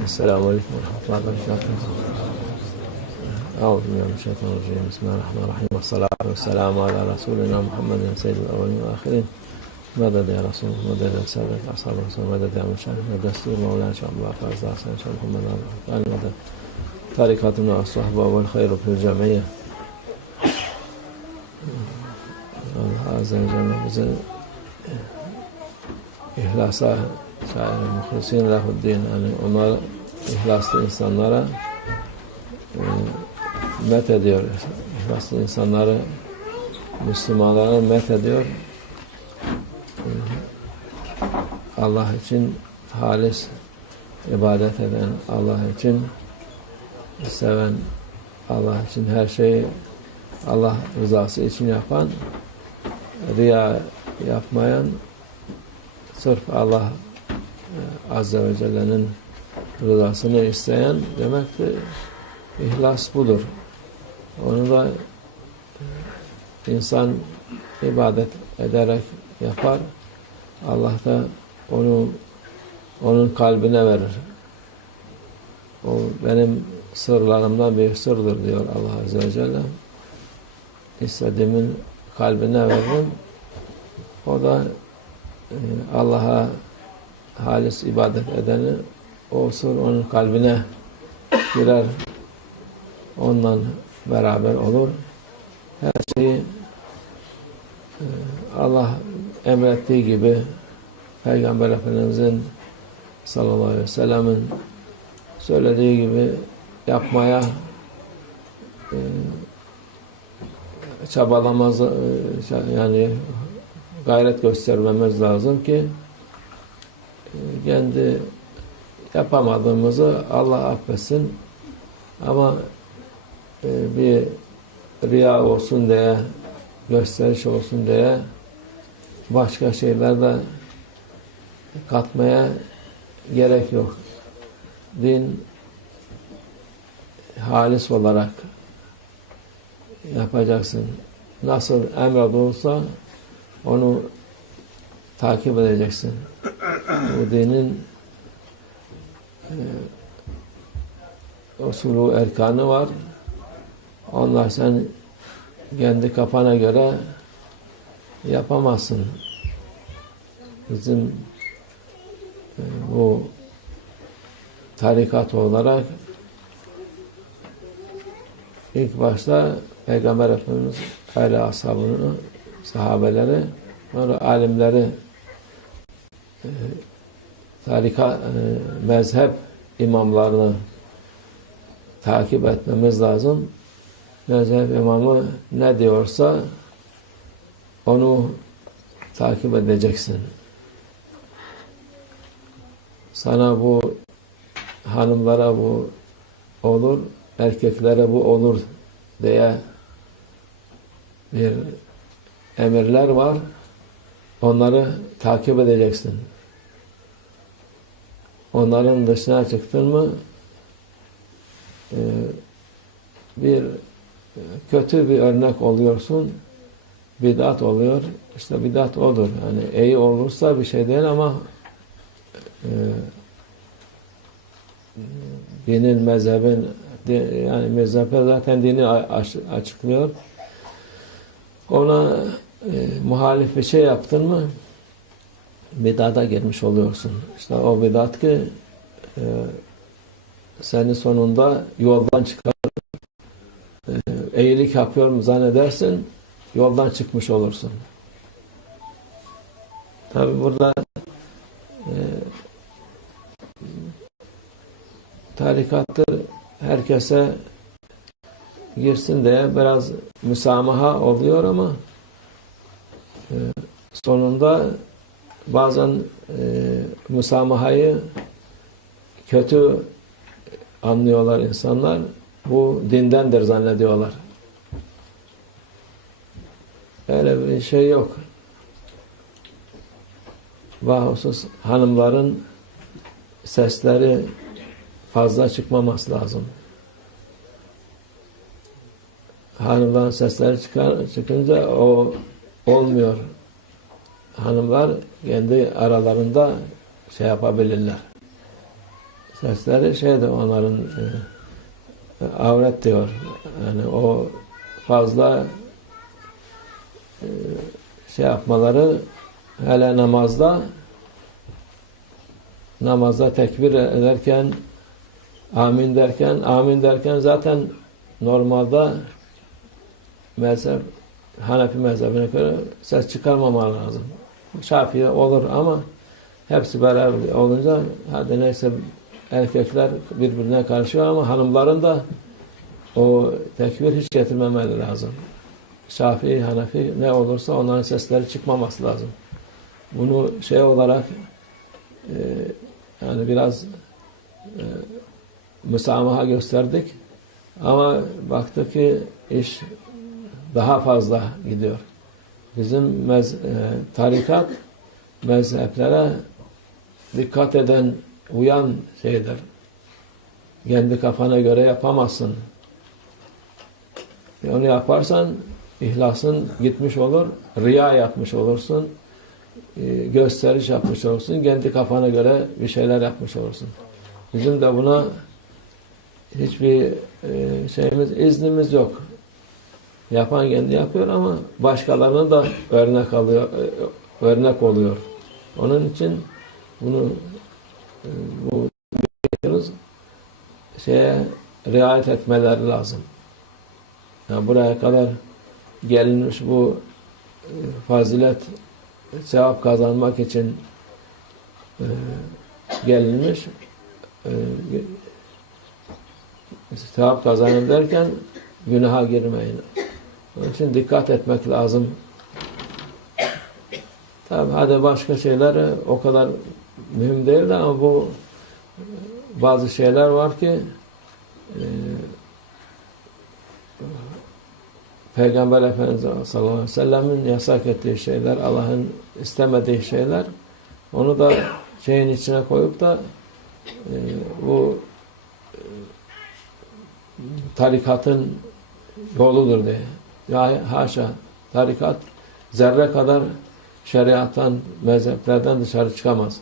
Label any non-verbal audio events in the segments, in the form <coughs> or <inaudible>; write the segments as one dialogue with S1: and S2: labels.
S1: السلام عليكم ورحمة الله وبركاته. أعوذ بالله من الشيطان الرجيم. بسم الله الرحمن الرحيم. والصلاة والسلام على رسولنا محمد سيد الأولين والآخرين. مدد يا رسول الله مدد يا سادة أصحاب الرسول مدد يا مشاهد دستور مولانا شاء الله فاز حسن شاء محمد آل مدد. طريقتنا الصحبة والخير في الجمعية. Allah Azze ve Celle şair muhlisin lehuddin yani onlar ihlaslı insanlara e, met ediyor. İhlaslı insanları Müslümanlara met ediyor. E, Allah için halis ibadet eden, Allah için seven, Allah için her şeyi Allah rızası için yapan, riya yapmayan, sırf Allah Azze ve Celle'nin rızasını isteyen demek ki ihlas budur. Onu da e, insan ibadet ederek yapar. Allah da onu onun kalbine verir. O benim sırlarımdan bir sırdır diyor Allah Azze ve Celle. İstediğimin kalbine veririm. O da e, Allah'a halis ibadet edeni o sır onun kalbine girer. Ondan beraber olur. Her şeyi e, Allah emrettiği gibi Peygamber Efendimizin sallallahu aleyhi ve sellem'in söylediği gibi yapmaya e, çabalamaz e, yani gayret göstermemiz lazım ki kendi yapamadığımızı Allah affetsin ama e, bir riya olsun diye gösteriş olsun diye başka şeyler de katmaya gerek yok. Din halis olarak yapacaksın. Nasıl emredolsa onu takip edeceksin. Bu dinin e, usulü erkanı var. Onlar sen kendi kafana göre yapamazsın. Bizim e, bu tarikat olarak ilk başta Peygamber Efendimiz aile ashabını, sahabeleri, sonra alimleri tarika, e, mezhep imamlarını takip etmemiz lazım. Mezhep imamı ne diyorsa onu takip edeceksin. Sana bu hanımlara bu olur, erkeklere bu olur diye bir emirler var. Onları takip edeceksin. Onların dışına çıktın mı e, bir kötü bir örnek oluyorsun. Bidat oluyor. İşte bidat odur. Yani iyi olursa bir şey değil ama e, dinin, mezhebin yani mezhebe zaten dini açıklıyor. Ona e, muhalif şey yaptın mı bidata girmiş oluyorsun. İşte o bidat ki e, seni sonunda yoldan çıkar e, eğilik yapıyorum zannedersin yoldan çıkmış olursun. Tabi burada e, tarikattır herkese girsin diye biraz müsamaha oluyor ama sonunda bazen e, müsamahayı kötü anlıyorlar insanlar. Bu dindendir zannediyorlar. Öyle bir şey yok. Vahusus hanımların sesleri fazla çıkmaması lazım. Hanımların sesleri çıkar, çıkınca o olmuyor. Hanımlar kendi aralarında şey yapabilirler. sesleri şeyde onların e, avret diyor. Yani o fazla e, şey yapmaları hele namazda namazda tekbir ederken amin derken amin derken zaten normalde mezhep Hanefi mezhebine göre ses çıkarmamalı lazım. Şafii olur ama hepsi beraber olunca hadi neyse erkekler birbirine karışıyor ama hanımların da o tekbir hiç getirmemeli lazım. Şafii, Hanefi ne olursa onların sesleri çıkmaması lazım. Bunu şey olarak e, yani biraz e, müsamaha gösterdik ama baktık ki iş daha fazla gidiyor. Bizim mez, e, tarikat mezheplere dikkat eden, uyan şeydir. Kendi kafana göre yapamazsın. E onu yaparsan ihlasın gitmiş olur, riya yapmış olursun, e, gösteriş yapmış olursun, kendi kafana göre bir şeyler yapmış olursun. Bizim de buna hiçbir e, şeyimiz, iznimiz yok. Yapan kendi yapıyor ama başkalarına da örnek alıyor, e, örnek oluyor. Onun için bunu e, bu şeye riayet etmeleri lazım. Yani buraya kadar gelinmiş bu e, fazilet sevap kazanmak için e, gelinmiş e, sevap kazanın derken günaha girmeyin. Onun için dikkat etmek lazım. Tabi hadi başka şeyler o kadar mühim değil de ama bu bazı şeyler var ki e, Peygamber Efendimiz sallallahu aleyhi ve sellemin yasak ettiği şeyler, Allah'ın istemediği şeyler onu da şeyin içine koyup da e, bu e, tarikatın yoludur diye. Ya haşa tarikat zerre kadar şeriattan, mezheplerden dışarı çıkamaz.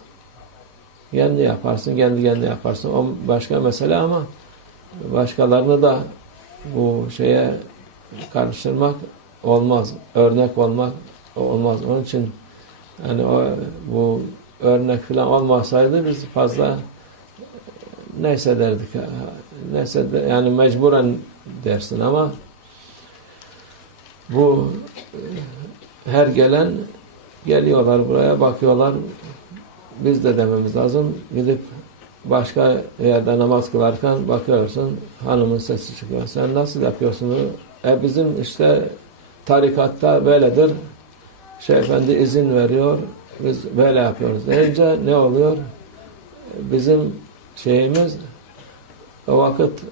S1: Kendi yaparsın, kendi kendi yaparsın. O başka mesele ama başkalarını da bu şeye karıştırmak olmaz. Örnek olmak olmaz. Onun için yani o bu örnek falan olmasaydı biz fazla neyse derdik. Neyse de, yani mecburen dersin ama bu her gelen geliyorlar buraya bakıyorlar biz de dememiz lazım. Gidip başka yerde namaz kılarken bakıyorsun hanımın sesi çıkıyor. Sen nasıl yapıyorsun? E bizim işte tarikatta böyledir. Şeyh Efendi izin veriyor. Biz böyle yapıyoruz. Deyince ne oluyor? Bizim şeyimiz o vakit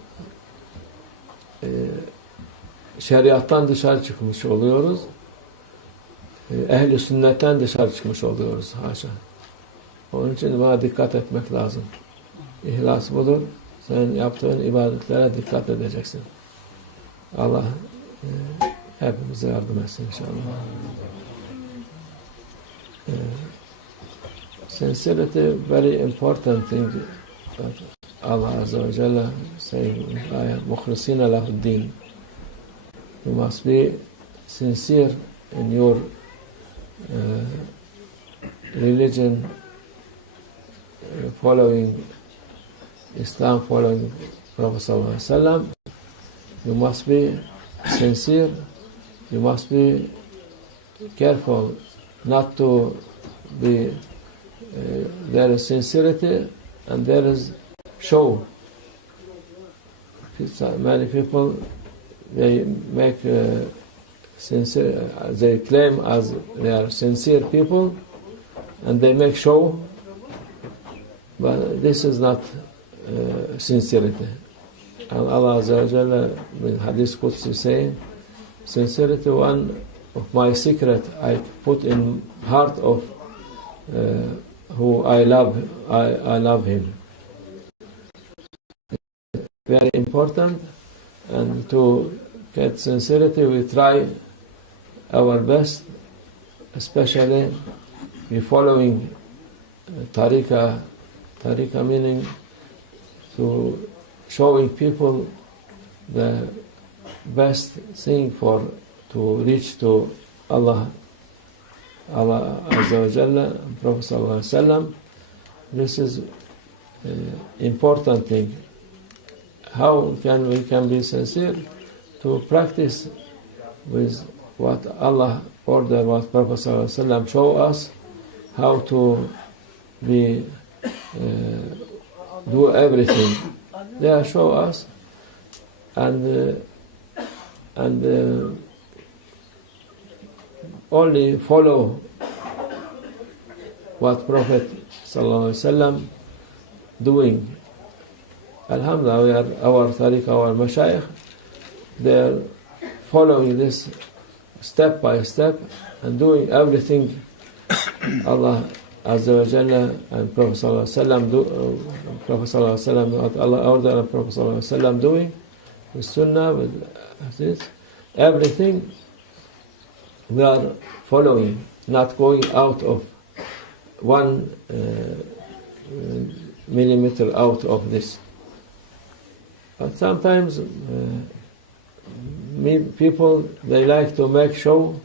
S1: e, şeriattan dışarı çıkmış oluyoruz. E, ehli sünnetten dışarı çıkmış oluyoruz. Haşa. Onun için buna dikkat etmek lazım. İhlas budur. Sen yaptığın ibadetlere dikkat edeceksin. Allah e, hepimize yardım etsin inşallah. E, sincerity, very important thing that Allah Azza wa Jalla saying in ayah, مُخْلِصِينَ لَهُ الدِّينِ You must be sincere in your uh, religion, uh, following Islam, following Prophet Sallallahu. You must be sincere. You must be careful not to be. Uh, there is sincerity and there is show. Many people they make uh, sincere. They claim as they are sincere people, and they make show. But this is not uh, sincerity. And Allah Azza in Hadith Qudsi saying, sincerity one of my secret I put in heart of uh, who I love, I, I love him. Very important and to get sincerity we try our best, especially we following tariqa, tariqa meaning to showing people the best thing for to reach to Allah, Allah Azza wa Jalla, Prophet. This is uh, important thing. How can we can be sincere to practice with what Allah ordered, what Prophet Wasallam show us, how to be uh, do everything. They show us, and uh, and uh, only follow what Prophet Wasallam doing. Alhamdulillah, we are, our tariq, our mashayikh, they are following this step by step and doing everything Allah Azza wa Jalla and Prophet Sallallahu do, uh, Prophet Sallallahu Allah ordered and Prophet Sallallahu doing with Sunnah, with this, everything we are following, not going out of one uh, millimeter out of this. But sometimes uh, people they like to make show,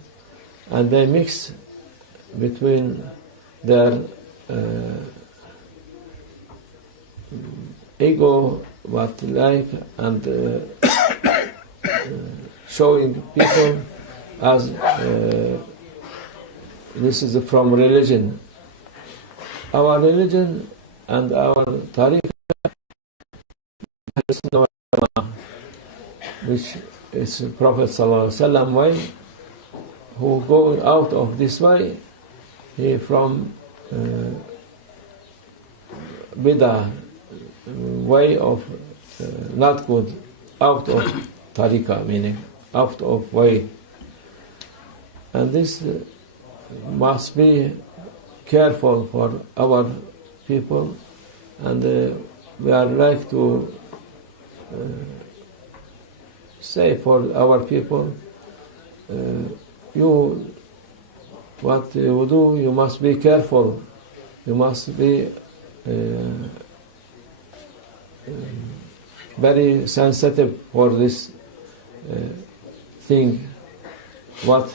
S1: and they mix between their uh, ego, what they like, and uh, <coughs> showing people as uh, this is from religion. Our religion and our tariqah, which is Prophet ﷺ way, who going out of this way, he from uh, bidah way of uh, not good, out of tariqah, meaning out of way. And this uh, must be careful for our people, and uh, we are like to uh, say for our people, uh, you, what you do, you must be careful, you must be uh, um, very sensitive for this uh, thing, what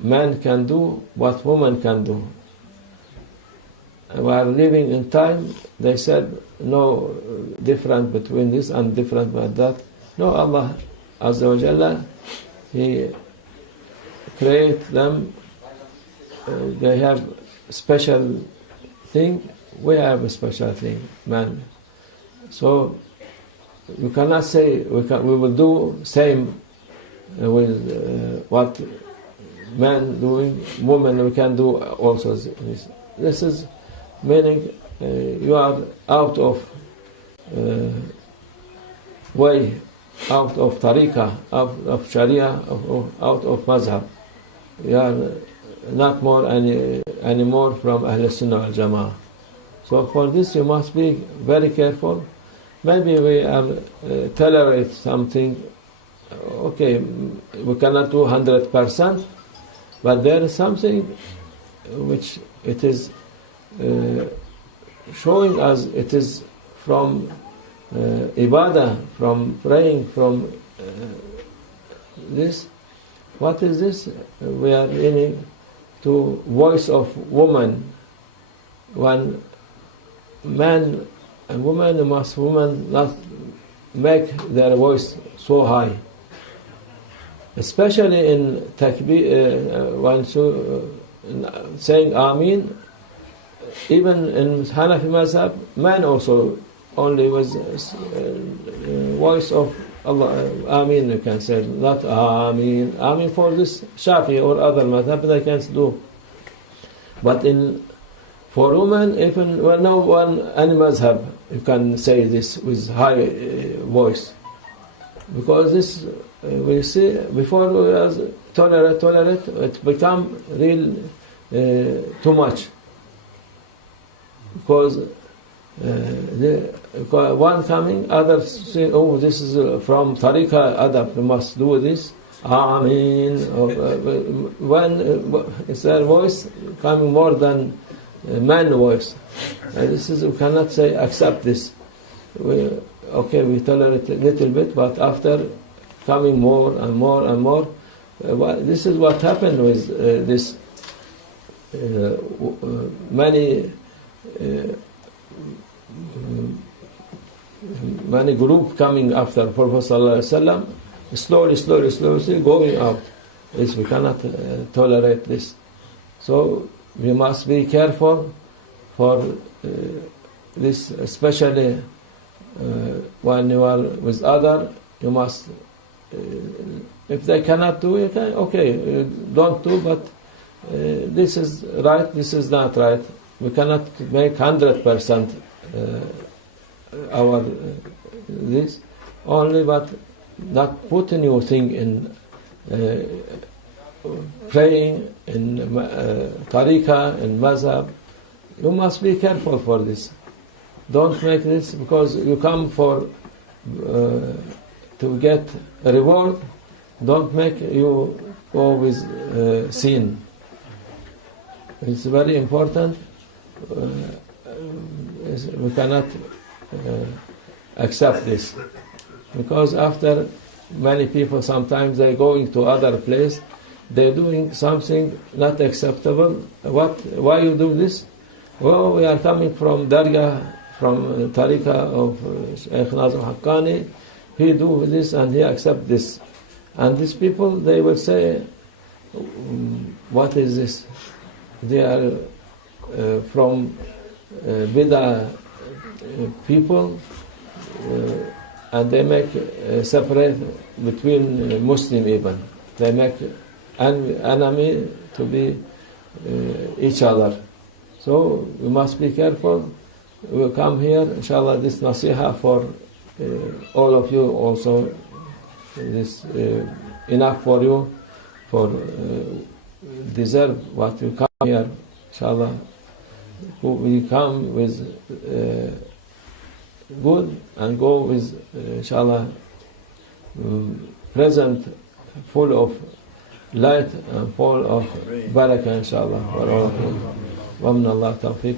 S1: man can do, what woman can do. Are living in time, they said, no difference between this and different with that. No, Allah Azza wa Jalla, He create them, uh, they have special thing, we have a special thing, man. So you cannot say we, can, we will do same uh, with uh, what man doing, woman we can do also this. This is meaning uh, you are out of uh, way, out of tariqah, out of sharia, of, of, out of mazhab. You are not more any anymore from Ahl Sunnah al Jama'ah. So for this you must be very careful. Maybe we are uh, tolerate something. Okay, we cannot do hundred percent, but there is something which it is uh, showing us it is from uh, ibadah, from praying, from uh, this. What is this? We are in to voice of woman. When man and woman must woman not make their voice so high especially in takbir, uh, when so, uh, saying Amin, even in Hanafi Mazhab, man also only was uh, voice of Allah, Amin you can say, not Amin. Amin for this Shafi or other Mazhab they can do. But in for women, even well, no one any Mazhab you can say this with high voice. Because this we see before we was tolerate, tolerate, it become real uh, too much. Because uh, the, one coming, others say, oh, this is from Tariqa Adab, we must do this. Amin. When uh, is their voice coming more than man voice. And this is, we cannot say accept this. we, okay, we tolerate a little bit, but after coming more and more and more, uh, this is what happened with uh, this uh, uh, many uh, many group coming after Prophet Sallallahu slowly, slowly, slowly going up. This we cannot uh, tolerate this. So we must be careful for uh, this, especially uh, when you are with other. You must, uh, if they cannot do it, okay, uh, don't do. But uh, this is right. This is not right. We cannot make hundred percent uh, our uh, this only, but not put a new thing in uh, praying in uh, in mazhab. You must be careful for this. Don't make this because you come for uh, to get a reward. Don't make you go with uh, sin. It's very important. Uh, we cannot uh, accept this. Because after many people sometimes they're going to other place they're doing something not acceptable. What why you do this? Well we are coming from dargah from tariqah of uh, Shaykh Nazim Haqqani. He do this and he accept this. And these people they will say "Mm, what is this? They are from uh, Bida uh, people uh, and they make uh, separate between uh, Muslim even. They make an enemy to be uh, each other. So we must be careful. We come here, inshallah, this nasiha for uh, all of you also. This uh, enough for you, for uh, deserve what you come here, inshallah We come with uh, good and go with, uh, inshallah, um, present full of light and full of barakah, inshallah. for all of you. ومن الله توفيق